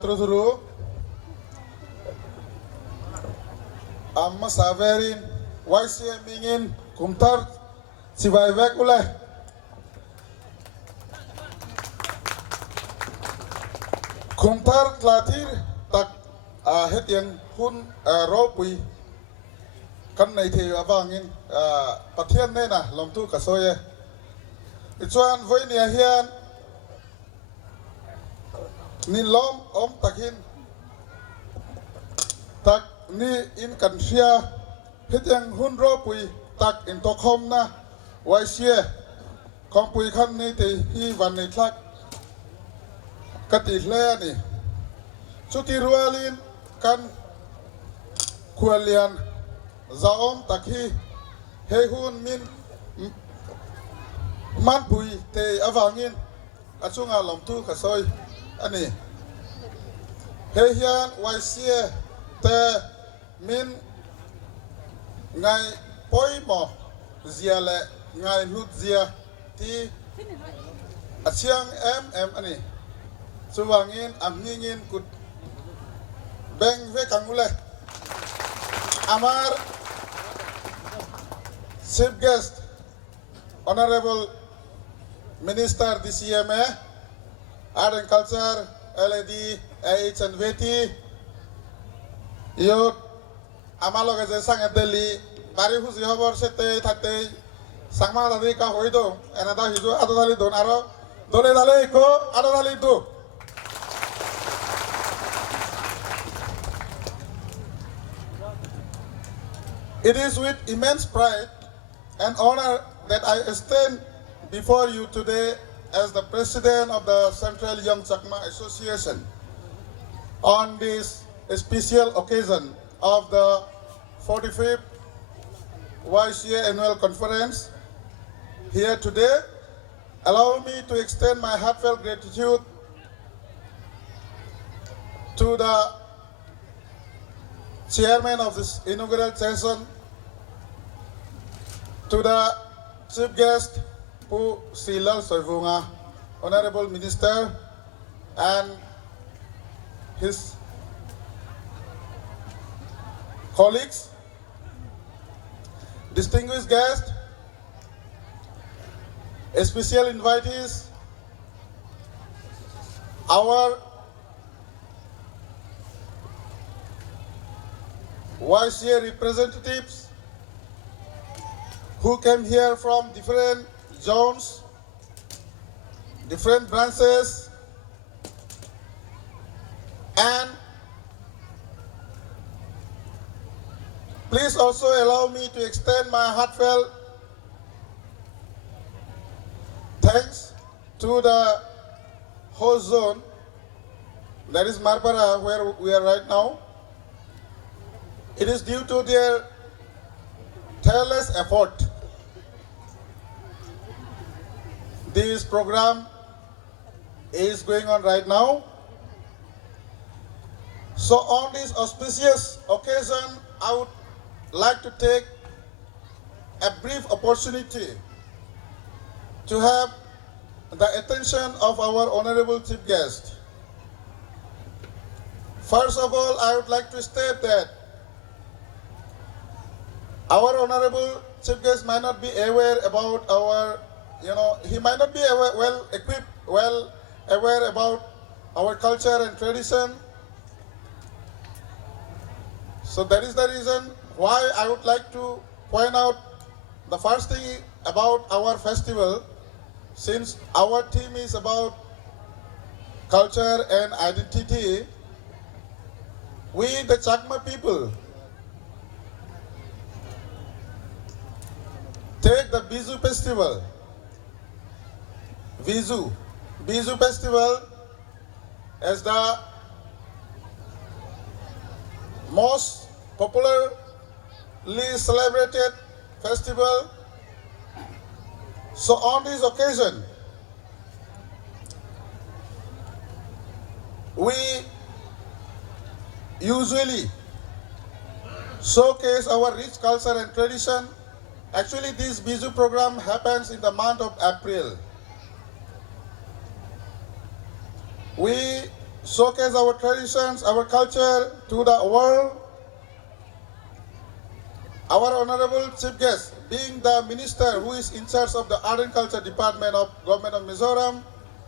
Terus amma saverin YCM mingin kumtar sivaivek uleh kumtar klatir tak het yang hun ropui kan nei the awangin pathian ne na lomtu kasoye ichuan voinia hian ni lom takin tak ni in kan sia hiteng hun ro pui tak in to khom na wai sia khom pui khan ni te hi van nei thak kati hle ni chuti rualin kan khualian zaom tak hi he hun min man pui te awangin achunga lom tu khasoi ani he hian wai sia te min ngai poimo zia le ngai lut zia ti achiang ani chuwangin amhingin kut beng ve kangule amar chief guest honorable minister DCMA art and culture LED HNVT Yot amaloge je sang Delhi bari husi hobor sete thate sangma dadi ka hoido enada hijo adodali don aro dole dale ko adodali do It is with immense pride and honor that I stand before you today as the president of the Central Young Chakma Association on this special occasion of the 45th YCA Annual Conference here today. Allow me to extend my heartfelt gratitude to the chairman of this inaugural session, to the chief guest, Pu Silal Soivunga, Honorable Minister, and his colleagues, distinguished guests, special invitees, our YCA representatives who came here from different zones, different branches, and please also allow me to extend my heartfelt thanks to the host zone, that is Marpara, where we are right now. It is due to their tireless effort this program is going on right now. So on this auspicious occasion, I would like to take a brief opportunity to have the attention of our honorable chief guest. First of all, I would like to state that our honorable chief guest might not be aware about our, he might not be well equipped, well aware about our culture and tradition. So that is the reason why I would like to point out the first thing about our festival, since our theme is about culture and identity. We, the Chakma people, take the Bizu festival, Bizu festival as the most popularly celebrated festival. So on this occasion, we usually showcase our rich culture and tradition. Actually, this Bizu program happens in the month of April. We showcase our traditions, our culture to the world. Our Honorable Chief Guest, being the Minister who is in charge of the Art and Culture Department of Government of Mizoram,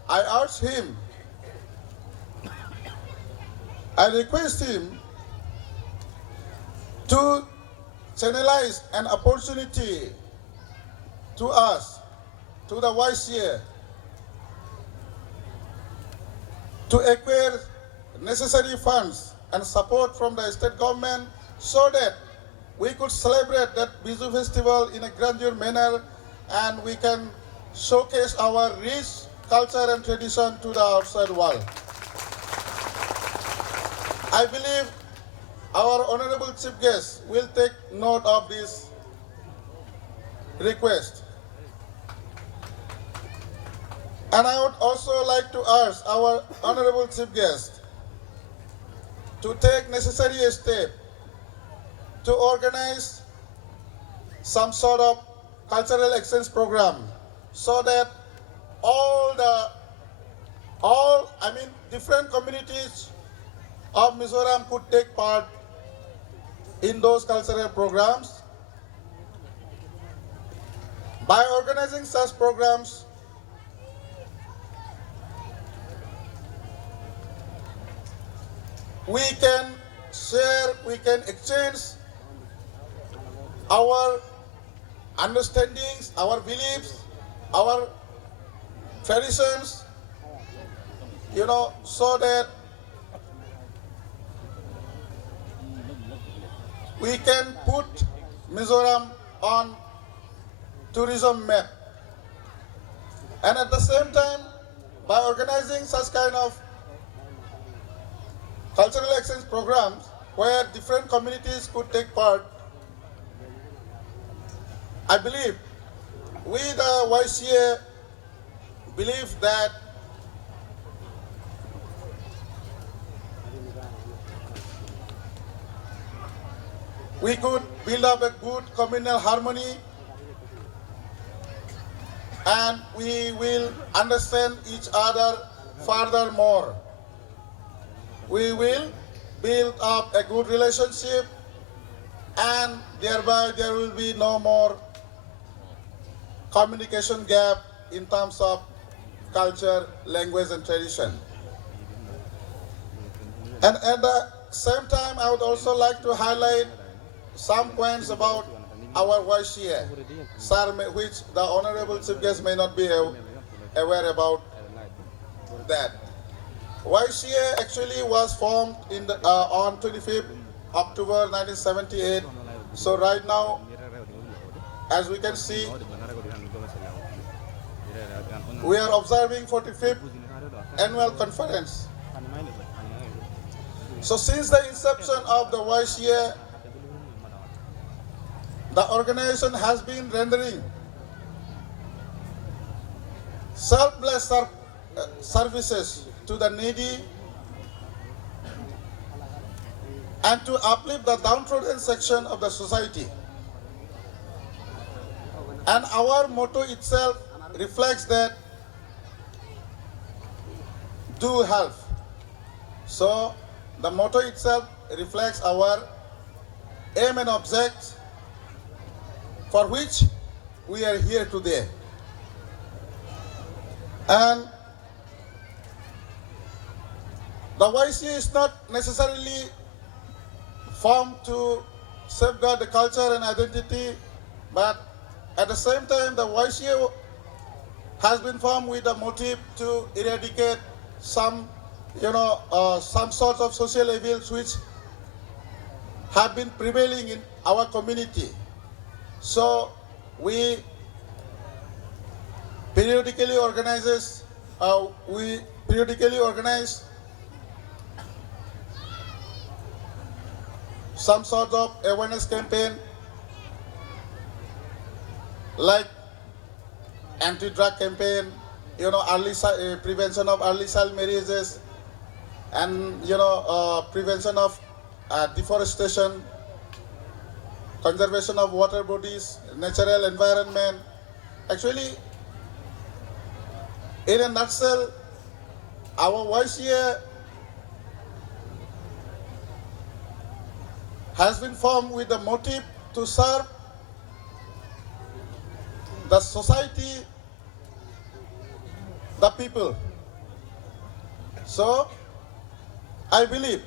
I urge him, I request him to channelize an opportunity to us, to the YCA, to acquire necessary funds and support from the state government so that we could celebrate that Bizu festival in a grandeur manner and we can showcase our rich culture and tradition to the outside world. I believe our Honorable Chief Guest will take note of this request. And I would also like to urge our Honorable Chief Guest to take necessary steps to organize some sort of cultural exchange program so that different communities of Mizoram could take part in those cultural programs. By organizing such programs, we can share, we can exchange our understandings, our beliefs, our traditions, so that we can put Mizoram on tourism map. And at the same time, by organizing such kind of cultural exchange programs where different communities could take part, I believe we, the YCA, believe that we could build up a good communal harmony and we will understand each other furthermore. We will build up a good relationship and thereby there will be no more communication gap in terms of culture, language and tradition. And at the same time, I would also like to highlight some points about our YCA, which the Honorable Chief Guest may not be aware about that. YCA actually was formed on 25th October 1978. So right now, as we can see, we are observing 45th annual conference. So since the inception of the YCA, the organization has been rendering selfless services to the needy and to uplift the downtrodden section of the society. And our motto itself reflects that: do help. So the motto itself reflects our aim and object for which we are here today. And the YCA is not necessarily formed to safeguard the culture and identity, but at the same time, the YCA has been formed with the motive to eradicate some sorts of social evils which have been prevailing in our community. So we periodically organize some sort of awareness campaign like anti-drug campaign, prevention of early child marriages, and prevention of deforestation, conservation of water bodies, natural environment. Actually, in a nutshell, our YCA has been formed with the motive to serve the society, the people. So, I believe,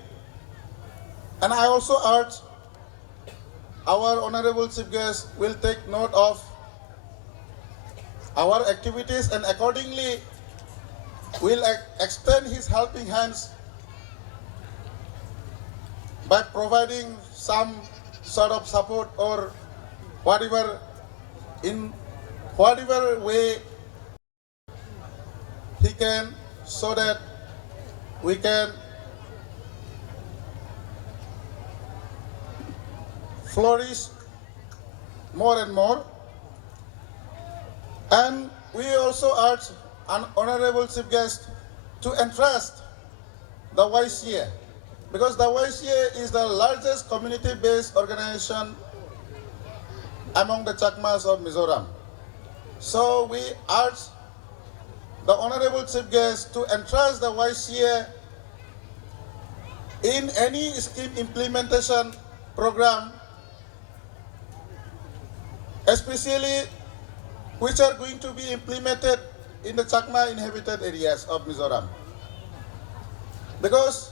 and I also urge our Honorable Chief Guest will take note of our activities and accordingly will extend his helping hands by providing some sort of support or whatever, in whatever way he can, so that we can flourish more and more. And we also urge an Honorable Chief Guest to entrust the YCA, because the YCA is the largest community-based organization among the Chakmas of Mizoram. So we urge the Honorable Chief Guest to entrust the YCA in any scheme implementation program, especially which are going to be implemented in the Chakma inhabited areas of Mizoram. Because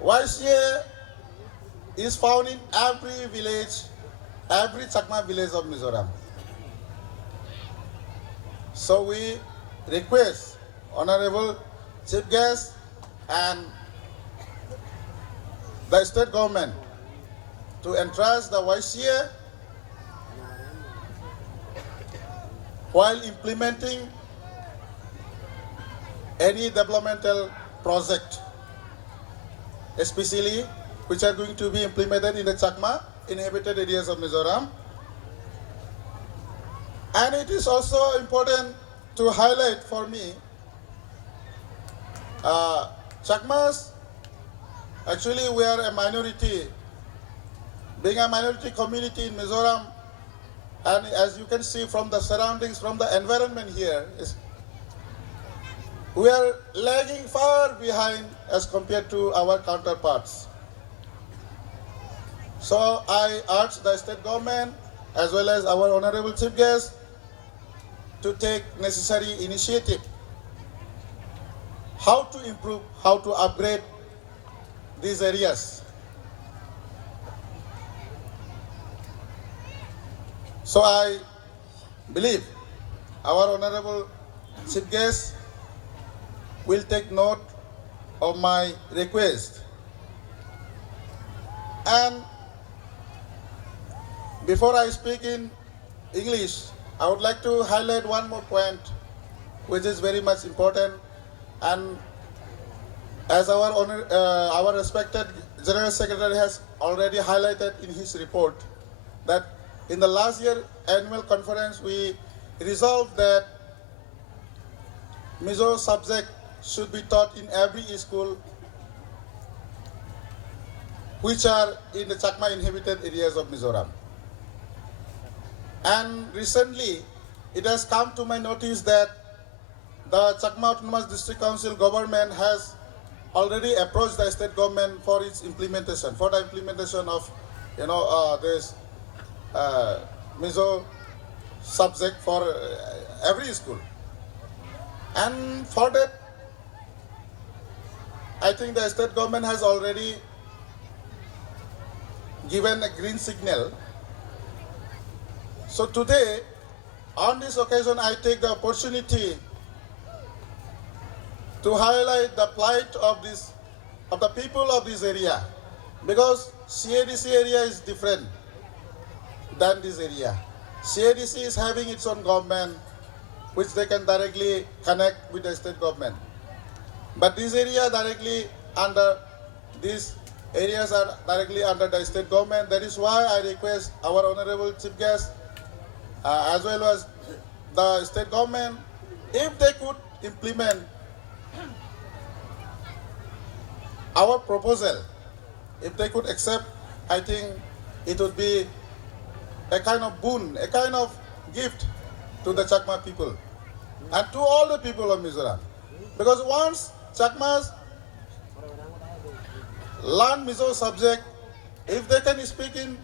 YCA is found in every village, every Chakma village of Mizoram. So we request Honorable Chief Guest and the state government to entrust the YCA while implementing any developmental project, especially which are going to be implemented in the Chakma inhabited areas of Mizoram. And it is also important to highlight for me, Chakmas, actually we are a minority, being a minority community in Mizoram, and as you can see from the surroundings, from the environment here, we are lagging far behind as compared to our counterparts. So I urge the state government as well as our Honorable Chief Guest to take necessary initiative, how to improve, how to upgrade these areas. So I believe our Honorable Chief Guest will take note of my request. And before I speak in English, I would like to highlight one more point which is very much important, and as our respected General Secretary has already highlighted in his report, that in the last year annual conference we resolved that Mizo subject should be taught in every school which are in the Chakma inhabited areas of Mizoram. And recently it has come to my notice that the Chakma Autonomous District Council government has already approached the state government for its implementation, for the implementation of this Mizo subject for every school. And for that, I think the state government has already given a green signal. So today, on this occasion, I take the opportunity to highlight the plight of the people of this area, because CADC area is different than this area. CADC is having its own government, which they can directly connect with the state government. But this area directly under these areas are directly under the state government. That is why I request our Honorable Chief Guest as well as the state government, if they could implement our proposal, if they could accept, I think it would be a kind of boon, a kind of gift to the Chakma people and to all the people of Mizoram. Because once Chakmas learn Mizo subject, If they can speak in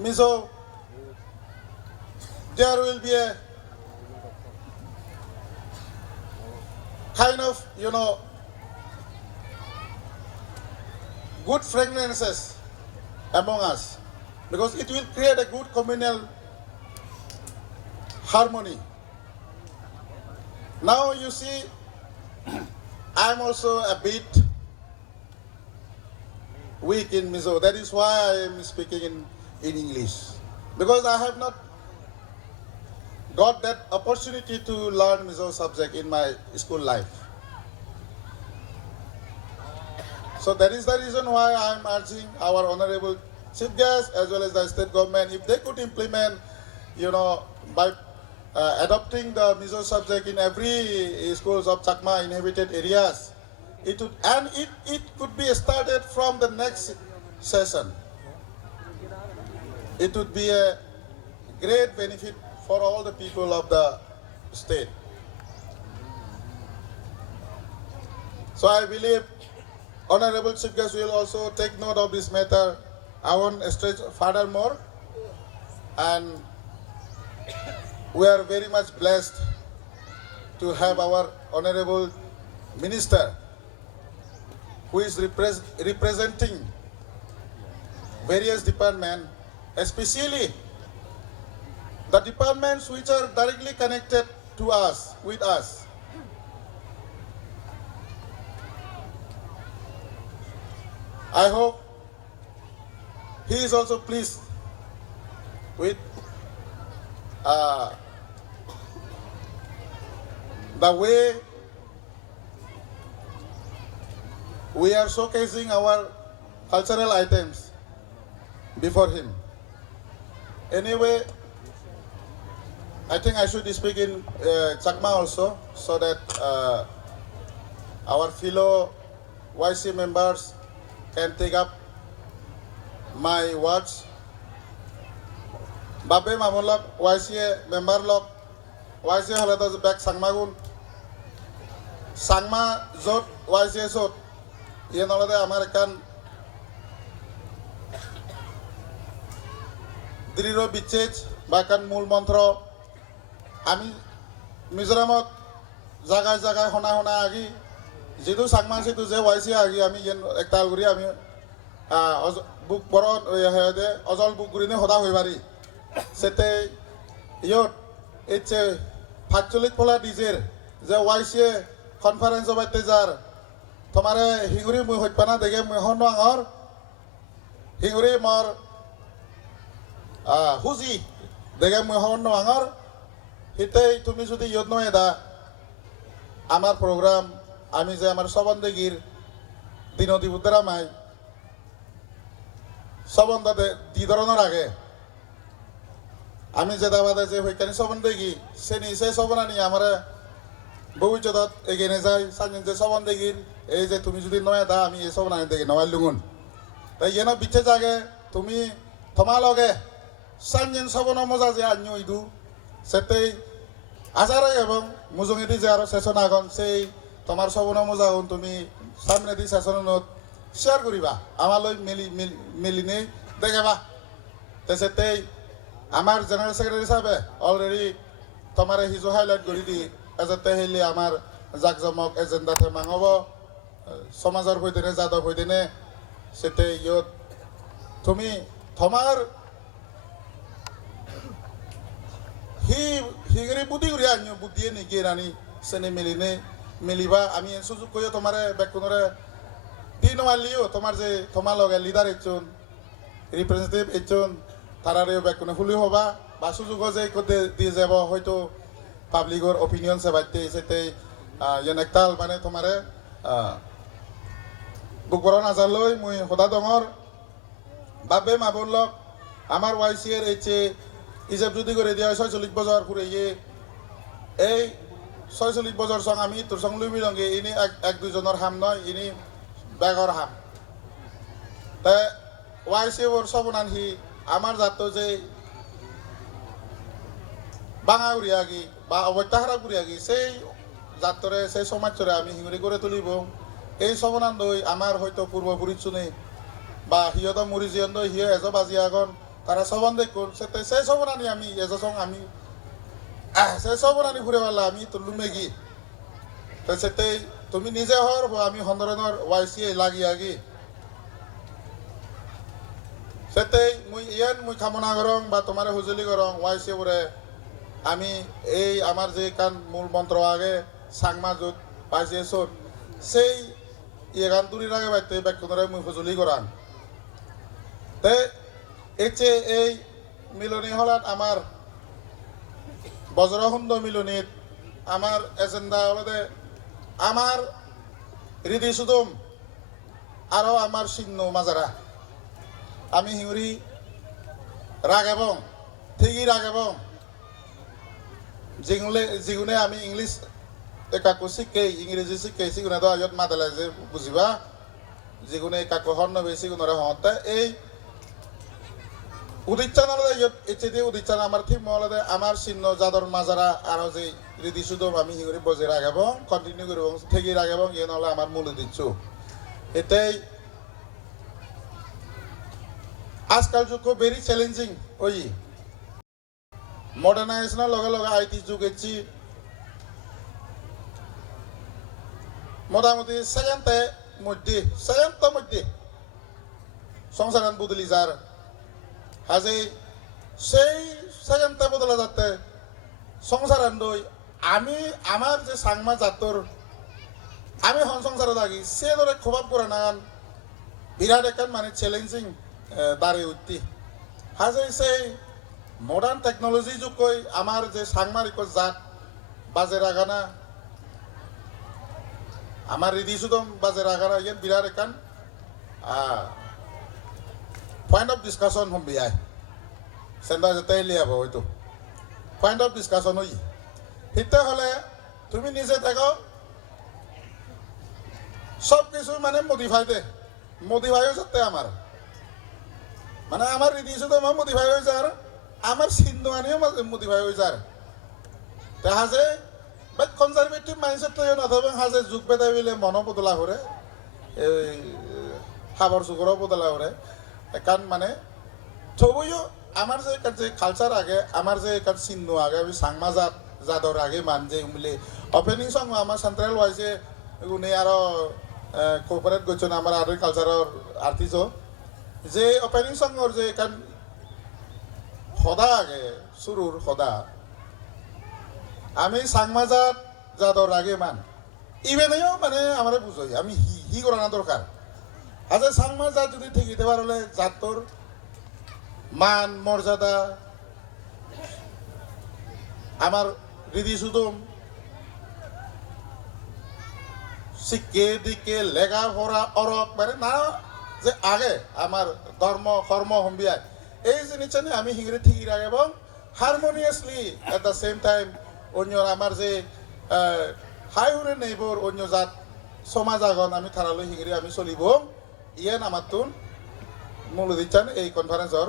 Mizo, there will be a kind of, good fragrances among us, because it will create a good communal harmony. Now you see, I'm also a bit weak in Mizo. That is why I am speaking in English, because I have not got that opportunity to learn Mizo subject in my school life. So that is the reason why I am urging our honorable chief guest as well as the state government, if they could implement, by adopting the Mizo subject in every schools of Chakma inhabited areas, it could be started from the next session. It would be a great benefit for all the people of the state. So I believe honorable chief guest will also take note of this matter. I want to stretch furthermore, and we are very much blessed to have our honorable minister who is representing various departments, especially the departments which are directly connected to us, with us. I hope he is also pleased with the way we are showcasing our cultural items before him. Anyway, I think I should speak in Chakma also, so that our fellow YC members can take up my words. Babe mamulok YC member lok YC halato back sangmagun sangma zot YC zot iyan olode American dririro bichej bakan mul mantro ami Mizoramot jagai jagai hona agi jitu sangma situ je YC agi ami yen ektal guri ami book boron hede ojol book guri ne hoda hoi bari sete yot eche phacholik pola dijer je YC conference of tejar tomare hinguri mui hoipana dege mui honno angor hinguri mor huji dege mui honno angor hite tumi jodi yot no eda amar program ami je amar sobandegir dinodi budra mai sobanda di ধরনের আগে আমি যেটা বাদে যে হইকানি sobandegi seni se sobanani amara ভবিষ্যৎ এগিয়ে যায় সানজন যে sobandegir এই যে তুমি যদি নয় দা আমি এই sobandani দেখি নয় লুগুন তাই যেন বিচ্ছে জাগে তুমি তোমা লগে সানজন sobana মজা যে আনু ইদু সেতেই আজারে এবং মুজুঙেদি যে আরো সেশন আগন সেই তোমার sobana মজা গুন তুমি সামনে দি সেশনত শেয়ার করিবা আমালৈ মিলিনে দেখাবা তেসেতেই আমার জেনারেল সেক্রেটারি সাহেব অলরেডি তোমারে হিজো হাইলাইট করি দি এজতে হেলি আমার জাকজমক এজেন্ডাতে মাঙব সমাজের হইতেনে যাদব হইতেনে সেতে ইয়ত তুমি তোমার হিগরি বুদ্ধি করি আনিও বুদ্ধিয়ে নিকি রানি সেনে মিলিবা আমি সুযোগ কইও তোমারে বেকুনরে দিন ওয়ালিও তোমার যে তোমার লগে লিডার একজন রিপ্রেজেন্টেটিভ একজন তারারেও বেকুনে ফুলি হবা বা সুযোগ যে কোতে দিয়ে যাব হয়তো পাবলিকর অপিনিয়ন সেবাইতে সেতে ইয়ান একতাল মানে তোমারে বুকবর নাজালৈ মুই সদা ডঙর বাবে মাবন লক আমার YC এর এইচে হিসাব যদি করে দিয়া 46 বছর পুরে এই 46 বছর সং আমি তোর সং লুবি লঙ্গে ইনি এক দুইজনের হাম নয় ইনি ব্যাগর হাম তা YC ওর সবনান হি আমার জাতো যে বাঙা উড়িয়াগি বা অবত্যাহারা উড়িয়াগি সেই জাতরে সেই সমাজরে আমি হিঙুরি করে তুলিব এই সবনান দই আমার হয়তো পূর্বপুরুষ শুনে বা সিহঁত মুড়ি জিয়ন্দ সিয়ে এজ বাজি আগন তারা সবন দেখুন সেতে সেই সবন আনি আমি এজ সং আমি সেই সবন আনি ঘুরে পারলা আমি তুলু মেগি তো সেতে তুমি নিজে হর আমি হন্দরনের ওয়াইসি লাগি আগি সেতে মুই কামনা করং বা তোমার হুজুলি করং ওয়াইসি বরে আমি এই আমার যে কান মূল মন্ত্র আগে সাংমা যুত পাইছে সোট সেই গান তুলির আগে বাইতে ব্যাকুণরে মুই হুজুলি করান তে এচে এই মিলনী হলাত আমার বজ্রহুন্দ মিলনীত আমার এজেন্ডা হলদে আমার হৃদি সুদম আরো আমার চিহ্ন মাজারা আমি হিউরি রাগ এবং ঠিকই রাগ এবং যেগুনে আমি ইংলিশ কাকু শিখে ইংরেজি শিখে সেগুনে তো আজত মাতালে যে বুঝিবা যেগুনে কাকু হর্ণ বেশি গুণরে হতে এই উদিচ্ছান এচে দিয়ে উদিচ্ছান আমার থিম হলদে আমার চিহ্ন যাদর মাজারা আরো যে রীতি শুধু আমি হিগুরি বজে রাখাব কন্টিনিউ করব থেকে রাখাব ইয়ে নহলে আমার মূল দিচ্ছু এটাই আজকাল যুগ ভেরি চ্যালেঞ্জিং ওই মডার্নাইজেশনের লগে লগে আইটি যুগ এসছি মোটামুটি সেকেন্ডের মধ্যে সংসারান বদলি যার হাজে সেই সেকেন্ডে বদলা যাতে সংসারান দই আমি আমার যে সাংমা জাতর আমি হন সংসারে থাকি সে ধরে খোবাব করে নাগান বিরাট একান মানে চ্যালেঞ্জিং দাঁড়িয়ে উঠতি হাজে সেই মডার্ন টেকনোলজি যুগ কই আমার যে সাংমার জাত বাজে রাগানা আমার রিদি সুদম বাজে রাগানা ইয়ান বিরাট একান পয়েন্ট অফ ডিসকাশন হম্বিয়াই সেন্টার যেতে লিয়াব হয়তো পয়েন্ট অফ ডিসকাশন হই হিতে হলে তুমি নিজে দেখো সব কিছু মানে মডিফাই হয়ে যাতে আমার মানে আমার রীতি শুধু আমার মডিফাই হয়ে যার আমার চিহ্ন আনিও মডিফাই হয়ে যার হাজে বাট কনজারভেটিভ মাইন্ডসেট তৈরি নাথাবে হাজে যুগ বেদাই বলে মনো বদলা করে এই খাবার যুগরও বদলা করে কারণ মানে তবুও আমার যে কালচার আগে আমার যে চিহ্ন আগে আমি সাংমা জাদর আগে মান যে বলে ওপেনিং সং আমার সেন্ট্রাল ওয়াইসে উনি আরো কোঅপারেট করছেন আমার আর্ট কালচারের আর্টিস্ট যে ওপেনিং সঙ্গর যে কারণ সদা আগে শুরুর সদা আমি সাংমা জাদর আগে মান ইভেনেও মানে আমার বুঝাই আমি হি করা না দরকার আচ্ছা সাংমা জাত যদি ঠিকিতে পারলে জাতর মান মর্যাদা আমার হৃদি সুদম শিক্ষে দিকে লেখা পড়া অরক মানে না যে আগে আমার ধর্ম কর্ম হম্বিয়ায় এই জিনিসটা নিয়ে আমি হিংরে ঠিকই রাখে এবং harmoniously at the same time অন্য আমার যে হাই হুরে নেইবর অন্য জাত সমাজ আগন আমি থারালৈ হিংরে আমি চলিব ইয়ান আমার তুন মূল দিচ্ছেন এই কনফারেন্সর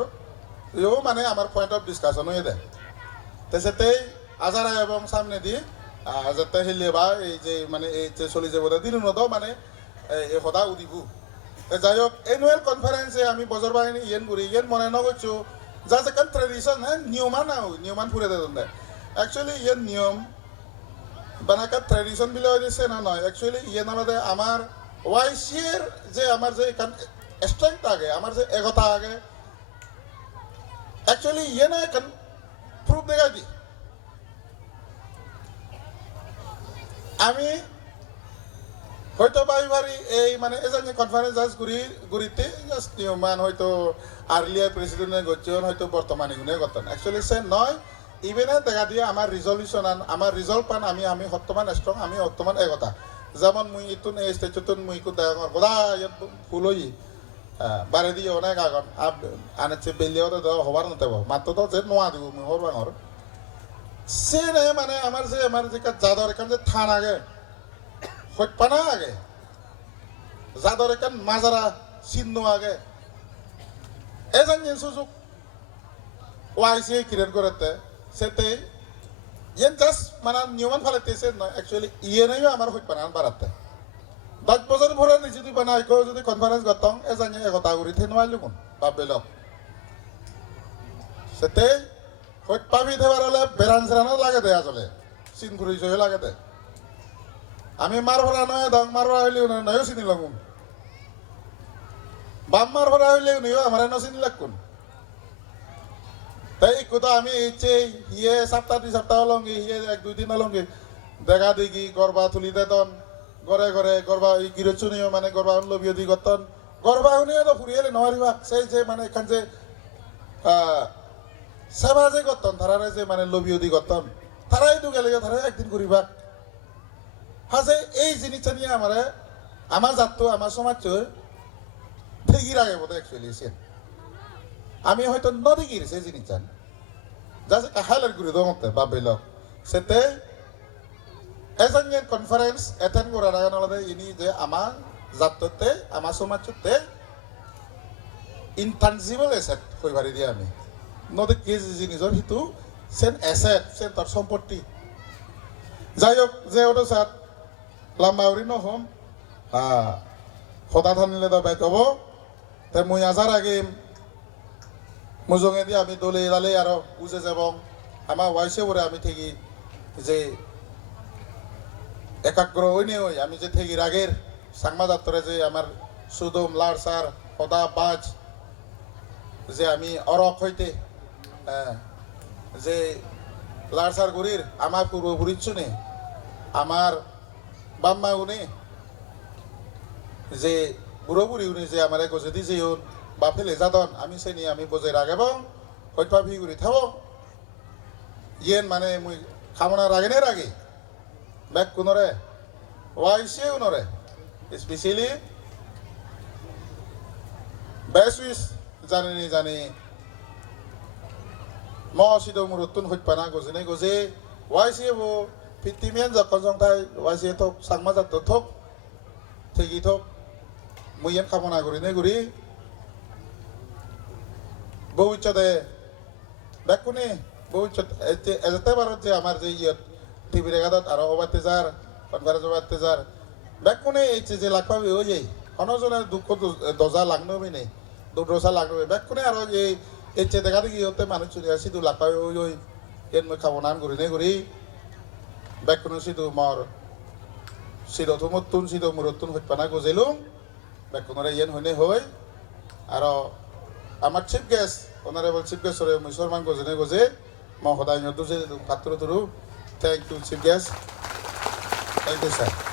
ইও মানে আমার পয়েন্ট অফ ডিসকাশন হয়ে দেয় তেসেতেই আজারা এবং সামনে দিয়ে যাতে হিলে বা এই যে মানে এই যে চলি যাব দিন মানে এই সদা উদিবু যাই হোক এনুৱেল কনফারেন্সে আমি বজর বাহিনী ইয়েন করি ইয়েন মনে নগরছো যা যে কান ট্রেডিশন হ্যাঁ নিয়মান নিয়মান ফুরে দেন অ্যাকচুয়ালি ইয়েন নিয়ম বানাকা ট্রেডিশন বিলে হয়েছে না নয় অ্যাকচুয়ালি ইয়েন আমাদের আমার ওয়াইসির যে আমার যে স্ট্রেংথ আগে আমার যে একতা আগে অ্যাকচুয়ালি ইয়ে না এখন প্রুফ দেখাই দিই আমি হয়তো বাড়ি এই মানে এজন্য কনফারেন্স জাস্ট ঘুরিতে জাস্ট নিয়মান হয়তো আর্লিয়ার প্রেসিডেন্টে গচ্ছেন হয়তো বর্তমানে গুনে গতন অ্যাকচুয়ালি সে নয় ইভেনে দেখা দিয়ে আমার রিজলিউশন আমার রিজল্ট পান আমি বর্তমান স্ট্রং আমি বর্তমান একতা যেমন মুই ইতুন এই স্টেচুতুন মুই কো ডাঙর গদা ফুলই বারে দিয়ে অনেক আগন আনেছে বেলিও তো হবার নতে মাত্র তো যে নোয়া দিব মুই হর বাঙর সে মানে আমার যে জাদর এখান যে থান আগে হইপানা আগে যাদর এখান মাজারা চিহ্ন আগে এজন সুযোগ ওয়াইসি ক্রিয়েট করতে সেতে ইয়েন জাস্ট মানে নিয়মান ফালাইতেছে নয় অ্যাকচুয়ালি ইয়েনেও আমার হইপানা বাড়াতে 10 বছর ভরে যদি বানাই যদি কনফারেন্স করতাম এজন একতা guri thenwai lugun babelok sete hot pabi thebar hole beran serano lage de asole sin guri joy lage de আমি মারভরা নয় দং মারভরা হইলেও নয় চিনি লাগুন বাম মারভরা হইলেও নয় আমার চিনি লাগুন তাই কোথা আমি ইচ্ছে হিয়ে সপ্তাহ 2 সপ্তাহ লঙ্গি হিয়ে 1-2 দিন লঙ্গি দেখা দেখি গর্বা তুলি দেতন ঘরে ঘরে গর্বা গিরচুনিও মানে গর্বা লবিও দি গতন গর্বা হুনিও তো ফুরিয়েলে নহরিবা সেই যে মানে এখান যে সেবা যে গতন তারারে যে মানে লবিও দি গতন তারাই তো গেলে তারা একদিন করিবা হাজে এই জিনিসটা নিয়ে আমার জাতটো আমার সমাজ ঠিকই রাগে বোধ একচুয়ালি আমি হয়তো নদী গিয়েছে জিনিসটা জাস্ট হাইলাইট করে দমতে ভাবিল সেতে এজন কনফারেন্স এটেন্ড করার আগে নলদে ইনি যে আমার জাততে আমার সমাজতে ইনটানজিবল এসেট হইবারি দিয়ে আমি নদী কি জিনিসর হিতু সেন এসেট সেন তার সম্পত্তি যাই হোক যে ওটা সাত লাম্বাউরি নহম সদা থানিলে তো বাইক হব তে মুই আজার আগে মুজঙে দিয়ে আমি দলে দালে আর বুঝে যাব আমার ওয়াইসে বলে আমি থেকে যে একাগ্র হইনি হই আমি যে থেকে রাগের সাংমা যাত্রে যে আমার সুদম লার সার সদা বাজ যে আমি অরক হইতে যে লার সার গরির আমার পূর্বপুরীর শুনে আমার বাম্মা উনি যে বুড়ো বুড়ি উনি যে আমার গজে দি যে বা ফেলে যাদন আমি সেই নিয়ে আমি বজে রাগাব হয়তো ভিগুড়ি থাব ইয়েন মানে মুই খামনা রাগেনে রাগে ব্যাগ কোনরে ওয়াইসে উনরে স্পেশালি বেসুইস জানি জানি ম সিদ মুরতুন হইপানা গজে গজে ওয়াইসে বো ফিটিমিয়ান যখন জংথাই ওয়াইসে থক সাংমা জাত থক থেকি থক মুইয়ান খামনা করি নে গুড়ি ভবিষ্যতে দেখুনি ভবিষ্যৎ এতে ভারত যে আমার যে ইয়ত টিভি রেখাত আরো অবাতে যার কনফারেন্স অবাতে যার দেখুনি এই যে লাখপাবি হয়ে যাই অনজনের দুঃখ দজা লাগনবি নেই দুডোসা লাগনবি দেখুনি আরো এই যে দেখা দেখি হতে মানুষ চলে আসি দু লাখপাবি হয়ে যাই এন মই খাবনান করি নে করি দেখুনি সিধু মর সিধু তুমতুন সিধু মুরতুন হইপানা গজেলুম দেখুনরে ইয়েন হইনে হয় আর আমার chief guest honourable chief guest মুসলমান গজনে গজে মই সদায় নতুন পাত্র তরু thank you chief guest thank you sir